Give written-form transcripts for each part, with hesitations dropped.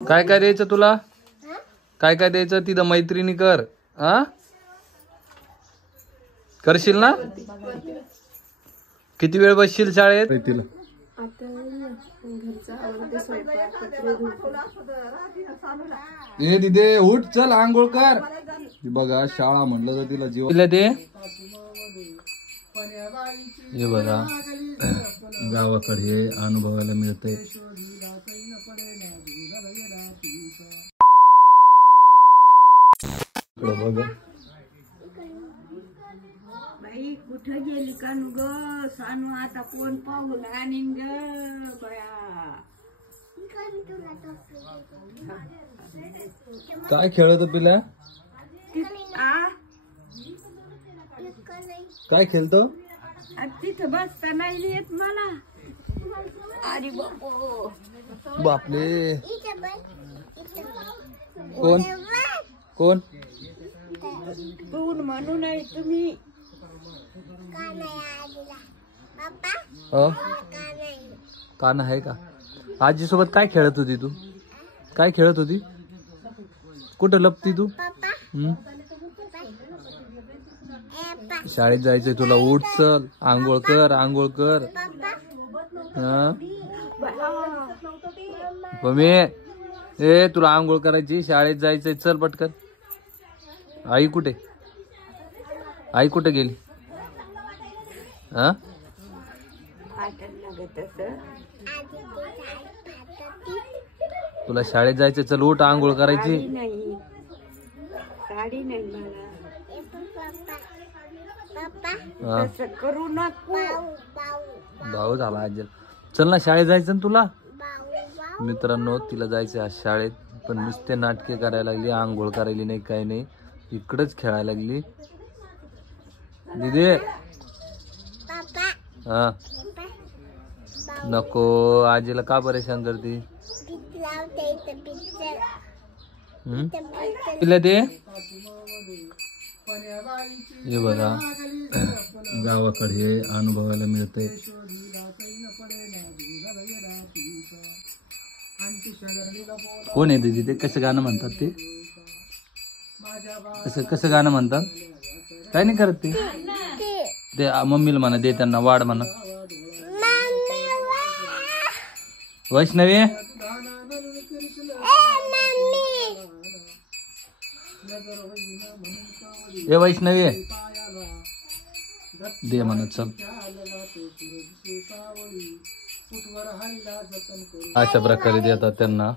काय काय द्यायचं तुला? काय काय द्यायचं तिथं मैत्रिणी कर. हा करशील ना? किती वेळ बसशील शाळेत? तिला तिथे उठ चल आंघोळ कर. बघा शाळा म्हटलं तर तिला जीव ते हे बघा गावाकडे हे अनुभवायला मिळतंय. बघा बाई कुठं गेली का ग सानू? आता कोण पाहून आणीन ग बया? काय खेळत पिल्या? काय खेळतो? तिथं बसता नाही येत मला. अरे बापो बापले. कोण कोण कोण म्हणू नाही तुम्ही? कान आहे का? आजी सोबत काय खेळत होती तू? काय खेळत होती? कुठं लपती तू? शाळेत जायचंय तुला. उठ चल आंघोळ कर आंघोळ कर. मम्मी ए तुला आंघोळ करायची, शाळेत जायचंय, चल पटकन. आई कुठे? आई कुठे गेली? हा तुला शाळेत जायचं, चल उठ आंघोळ करायची. साडी नाही मला करू नको. भाऊ झाला आजी. चल ना शाळेत जायचं ना तुला. मित्रांनो तिला जायचं आज शाळेत, पण नुसते नाटके करायला लागली. आंघोळ करायली नाही काही नाही, इकडच खेळायला लागली. दीदी हा नको आजीला का परेशान करते? तिला ते हे बघा गावाकडे हे अनुभवायला मिळतंय. कोण आहे दीदी? ते कसं गाणं म्हणतात? ते कसं कसं गाणं म्हणतात? काय नाही करत ते. ते मम्मीला म्हणा, दे त्यांना वाढ म्हणा. वैष्णवी ए वैष्णवी दे म्हणा. चल अशा प्रकारे देतात त्यांना.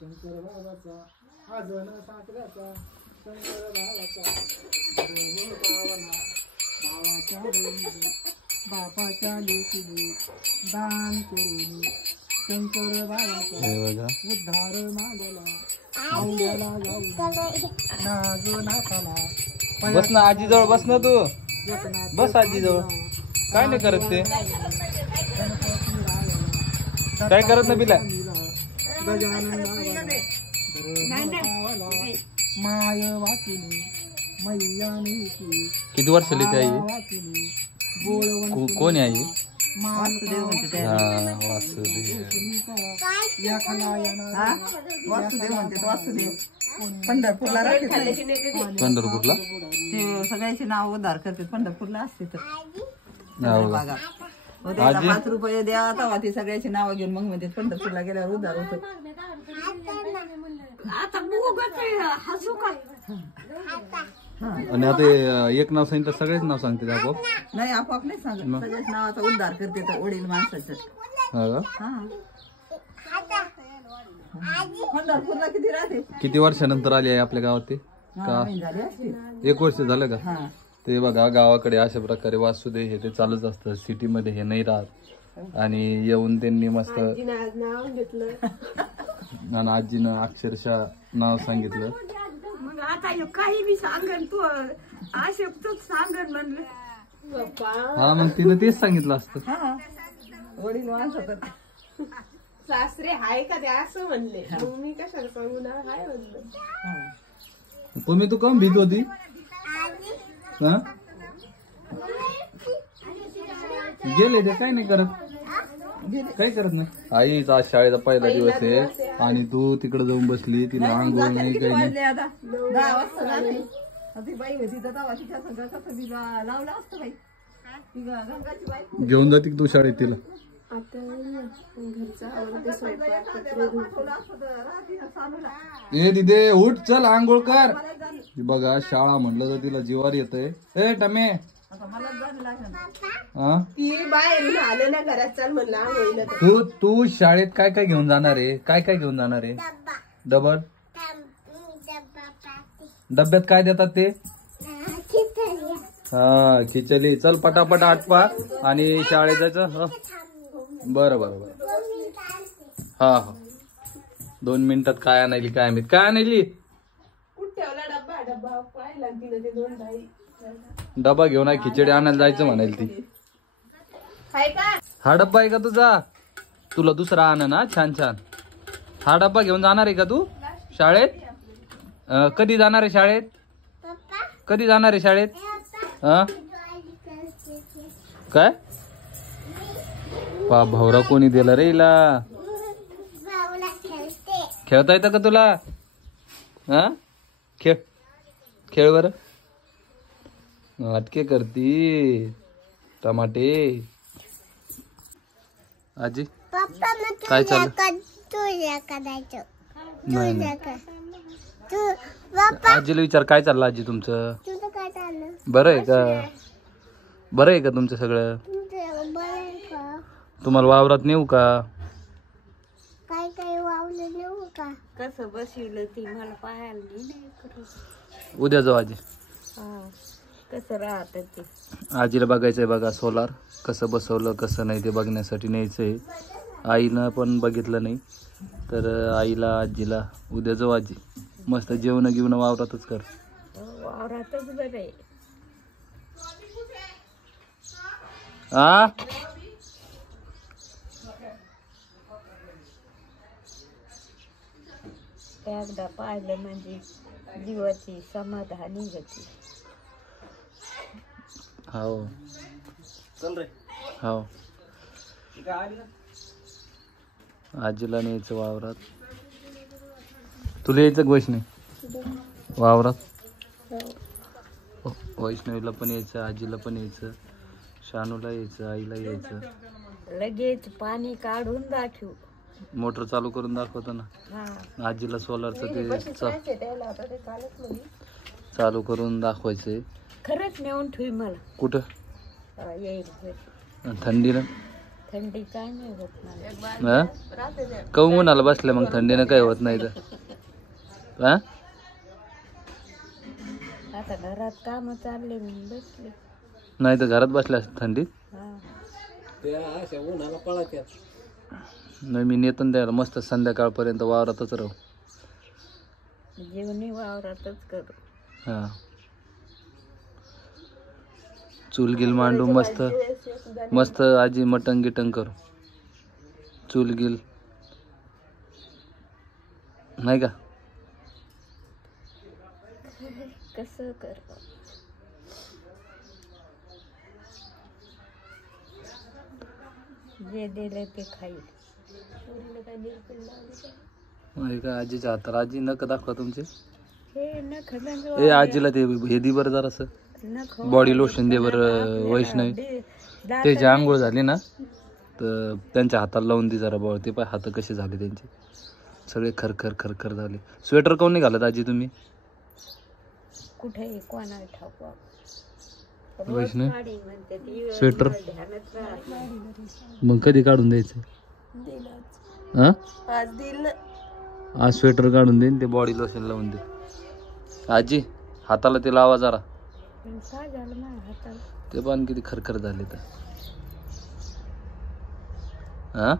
शंकर बाबाचा आजन सासऱ्याचा, शंकर बाबाचा बापाच्या लेकीने दान करून शंकर बाबाचा उद्धार मागला. आवड्याला जाऊन नाग नाथाला. बस ना आजी जवळ, बस ना तू. बस आजी जवळ. काय नाही करत ते? काय करत ना पिला? गजानन माय वाचिनी मैयानी किती वर्ष लिहिते आई? कोण आहे आई? वासुदेव म्हणते. वासुदेव पंढरपूरला राहते. पंढरपूरला ते सगळ्याचे नाव उद्धार करते. पंढरपूरला असते तर 5 रुपये द्या तेव्हा ती सगळ्याची नाव घेऊन मग म्हणजे पंढरपूरला गेल्यावर उद्धार होत. आणि आता एक नाव सांगितलं सगळेच नाव सांगते आपोआप? नाही आपोआप नाही सांगत. सगळ्याच नावाचा उद्धार करते तर वडील माणसाचं. पंढरपूरला किती राहते? किती वर्षानंतर आली आहे आपल्या गावात ते? का 1 वर्ष झालं का? ते बघा गावाकडे अशा प्रकारे वासुदेव हे ते चालूच असतं. सिटी मध्ये हे नाही राहत. आणि येऊन त्यांनी मस्त नाव घेतलं आणि आजीनं अक्षरशः नाव सांगितलं. मग आता काही बी सांगन तू असे तूच सांगन म्हणलं. हा मग तिनं तेच सांगितलं असतं. वडील माणसं सासरे हाय का ते असं म्हणले. मग मी कशाला सांगू ना हाय म्हणलं. तुम्ही तू कम भीत होती? हा? गेले ते काय नाही करत, काही करत नाही. आईच आज शाळेचा पहिला दिवस आहे आणि तू तिकडे जाऊन बसली, तिला आंघोळ नाही काही नाही. 10 वाजता झाले. ती बाई होती तर तेव्हा तिच्या संग कसं तिला लावलं असतं बाई. ती गंगाची बाई घेऊन जाते तू शाळेत तिला? ए तिथे उठ, चल आंघोळ कर. बघा शाळा म्हटलं तर तिला जीवार येतंय. ए टमे, हा? ती बाहेरून आले ना घरात चाल म्हणलं आंघोळीला. तू शाळेत काय काय घेऊन जाणार आहे? काय काय घेऊन जाणार आहे? डबल डब्यात काय देतात ते? हा खिचडी. चल पटापट आटपा आणि शाळेत जायचं. बरं बरं बरं. हा हा 2 मिनिटात काय आणायली काय माहित, काय आणायली? ठेवला डब्बा डब्बा पाहिला तिला ते 2 बाई. डबा घेऊन आहे, खिचडी आणायला जायचं म्हणाल ती. हा डब्बा आहे का तुझा? तुला दुसरा आण ना छान छान. हा डब्बा घेऊन जाणार आहे का तू शाळेत? कधी जाणार आहे शाळेत? कधी जाणार आहे शाळेत? हा काय पा भावरा कोणी दिला रे हिला? खेळता येतं का तुला? हा खेळ खेळ बर. नाटके करती टमाटे. आजी काय चाललं? नाही आजीला विचार काय चाललं आजी तुमचं? बरं आहे का? बरं आहे का तुमचं सगळं? तुम्हाला वावरात नेऊ का? काय वावलं नेऊ का? कसं बसवलं ती मला पाहायला नाही. उद्या जाऊ आजी. कसं राहत ते आजीला बघायचंय बघा सोलार कसं बसवलं कसं नाही ते बघण्यासाठी न्यायचंय. आईनं पण बघितलं नाही तर आईला आजीला उद्या जाऊ. आजी मस्त जेवण घेऊन वावरातच कर. वावरातच बरं आहे. आ एकदा पाहिलं म्हणजे जीवाची समाधानी होती. हो हो आजीला न्यायचं वावरात. तुला यायचं वैष्णवी वावरात? वैष्णवीला पण यायचं, आजीला पण यायचं, शानूला यायचं, आईला यायचं. लगेच पाणी काढून दाखवू. मोटर चालू करून दाखवतो ना. आजीला सोलारचं ते चालू करून दाखवायचंय. खरंच नेऊन ठेवी मला. कुठं? येईल थंडीनं. थंडी काय नाही होत मला. कऊ उन्हाला बसल्या मग थंडीनं काही होत नाही तर. आता घरात काम चालले म्हणून बसले. नाही तर घरात बसल्या थंडीत. नाही मी नेतून द्यायला मस्त संध्याकाळपर्यंत वावरातच राहू. जेवणी वावरातच करू. हा चूल गिल मांडू मस्त मस्त आजी मटण गिटण करू. चूल गिल नाही का? कसं कर जे दिले ते खाईल. का आजीच्या हाताला? आजी नख दाखवा तुमचे. हे नख ए आजीला ते हे दे बरं जरासं बॉडी लोशन दे बरं वैष्णवी. त्याची आंघोळ झाली ना तर त्यांच्या हाताला लावून दे जरा बॉ. ते पाय हात कसे झाले त्यांचे सगळे खरखर खरखर झाले. स्वेटर काऊन नाही घालत आजी तुम्ही? कुठे कोणाला ठाकू वैष्णवी स्वेटर मग कधी काढून द्यायचं? हा आज स्वेटर काढून देईन ते बॉडी लोशन लावून दे. आजी हाताला ते लावा जरा. ते पण किती खरखर झाले तर. हा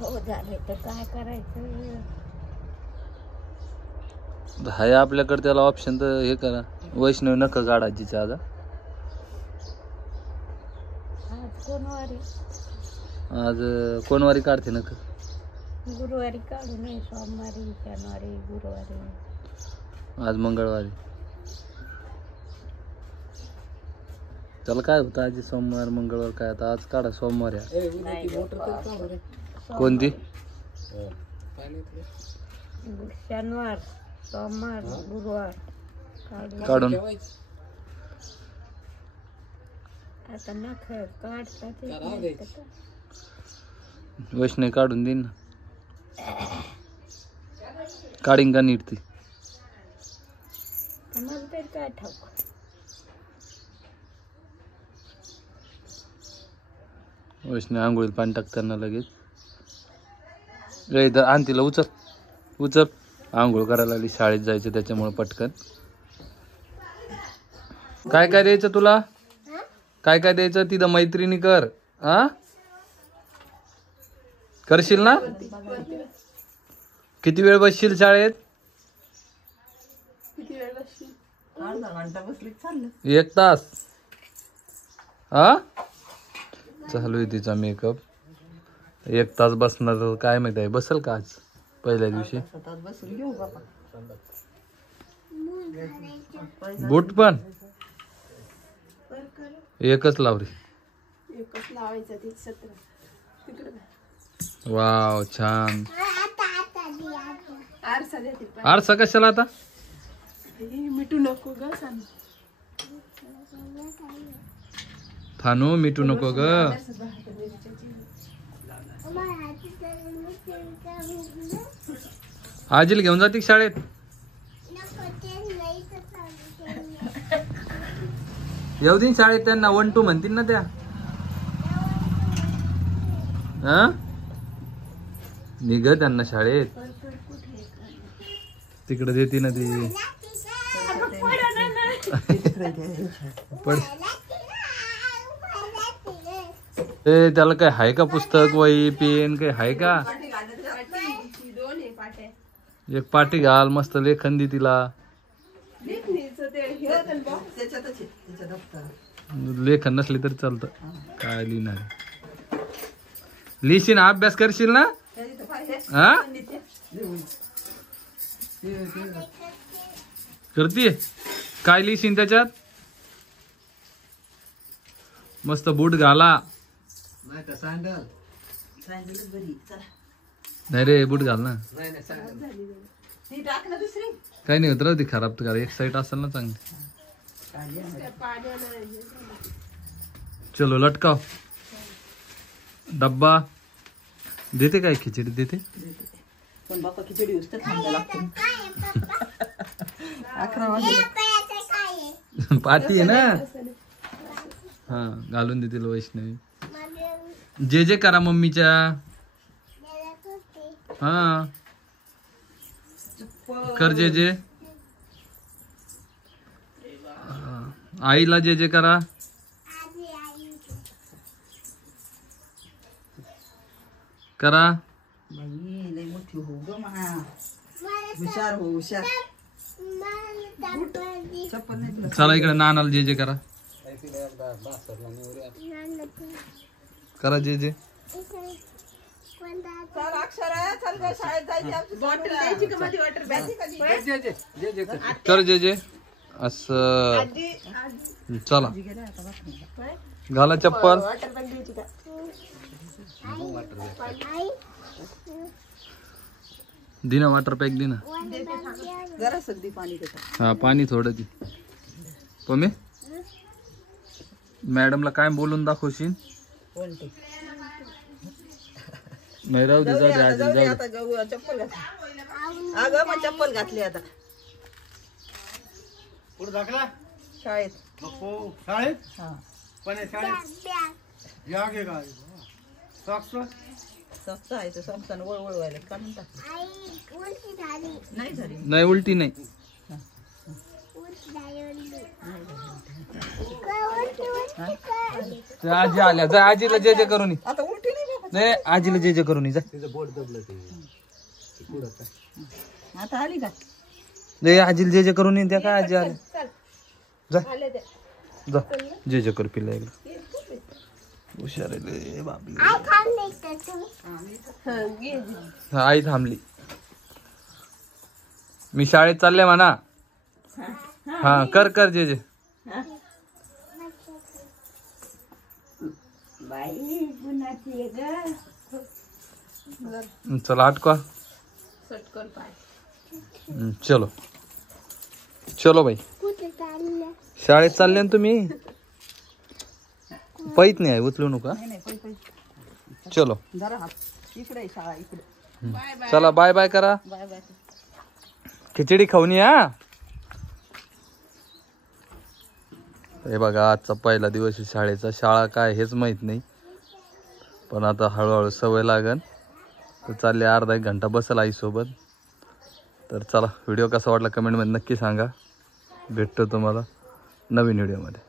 हो झाले तर काय करायचं. हाय आपल्याकडे त्याला ऑप्शन तर हे करा. वैष्णवी नख काढ आजीच्या. आज कोणवारी? आज कोणवारी काढते नख? गुरुवारी काढू नये. सोमवारी शनिवारी गुरुवारी. आज मंगळवारी. त्याला काय होतं आजी सोमवार मंगळवार काय आता आज काढा सोमवार आहे. कोणती शनिवार सोमवार गुरुवार काढून आता नख काढतात वैष्णवी काढून देईन ना. काढीन का नीट ती मला तरी काय ठाऊक. वैष्णवी आंघोळीत पाणी टाकताना लगेच इथं आण तिला उचल उचल. आंघोळ करायला लागली शाळेत जायचं त्याच्यामुळे पटकन. काय काय द्यायचं तुला काय काय द्यायचं तिथं मैत्रिणी कर हा करशील ना. किती वेळ बसशील शाळेत. अर्धा घंटा बसली की चाललं. 1 तास. हा चालू आहे तिचा मेकअप. 1 तास बसणार तर काय माहिती आहे बसल का आज पहिल्या दिवशी. स्वतःच बसून घेऊ बाबा. बूट पण एकच लावरी. एकच लावायचं ते 17 तिकडे वाव छान. आरसा देते आरसा कशाला आता मिठू नको ग सांग. थानू मिठू नको ग. आजीला घेऊन जाते का शाळेत. येऊ दे शाळेत त्यांना 1 2 म्हणतील ना त्या. हा निघ त्यांना शाळेत तिकडे देते ना ती. पण ए त्याला काय आहे का पुस्तक वही पेन काही आहे का. एक पाटी घाल मस्त लेखन दे तिला. लेखन नसले तरी चालतं. काय लिहिणार लिहिशील ना अभ्यास करशील ना. हा करतीये काय लिहिशील त्याच्यात. मस्त बूट घाला. नाही रे बूट घाल ना. काही नाही होत राहू ती खराब तर एक साईड असेल ना चांगली. चलो लटकाव. डब्बा देते काय खिचडी देते. पण बापा खिचडी उचत थांबायला लागते. 11 वाजले. पार्टी आहे ना. हा घालून देतील वैष्णवी. जे जे करा मम्मीच्या. हा कर जे जे. आईला जे जे करा. करा बाई लय मोठी हो ग मा. हुशार हो हुशार. चप्पल नाही. चला इकडे नानाला जे जे करा. करा जे जे. चल अक्षरा चल ग शाळेत जायची. बॉटल द्यायची का माझी वॉटर बॅग. कर जे जे असं. चला घाला चप्पल. दिना वॉटर पॅक दिना. जरा सगळी पाणी त्याच्यात. हा पाणी थोडं दे. पमे मॅडमला काय बोलून दाखवशील. नाही राहू दे जाऊ दे आजी जाऊ दे. आता चप्पल घातली. अगं मग चप्पल घातली आता. कुठं दाखला शाळेत. शाळेत हा पण शाळेत या गे काय सॉक्स सॉक्स आहे तर सॉक्सानं वळवळ व्हायला काढून टाक. नाही झाली. नाही उलटी नाही. ते आजी आल्या जा आजीला जे जे करून ये. आता उलटी नाही बाबा. नाही आजीला जे जे करून ये जा. आता आली का. नाही आजीला जे जे करून ये त्या काय आजी आल्या जा जा जे जे कर पिल्ला एकदा. हुशार आहे बाबी. आई थांबली. मी शाळेत चालले म्हणा. हा कर कर जे जे. बाई गुणाची आहे ग. चला आटका. सटकन पाय. चलो चलो बाई. शाळेत चालले ना तुम्ही? पैत नाही आहे, उचलू नका. नाही पै पै. चलो जरा हात इकडे आहे शाळा इकडे. चला बाय बाय करा. Bye bye. खिचडी खाऊन या. हे बघा आजचा पहिला दिवस आहे शाळेचा. शाळा काय हेच माहित नाही, पण आता हळूहळू सवय लागन. तर चालले अर्धा एक घंटा बसल आई सोबत. तर चला व्हिडिओ कसा वाटला कमेंटमध्ये नक्की सांगा. भेटतो तुम्हाला नवीन व्हिडिओमध्ये.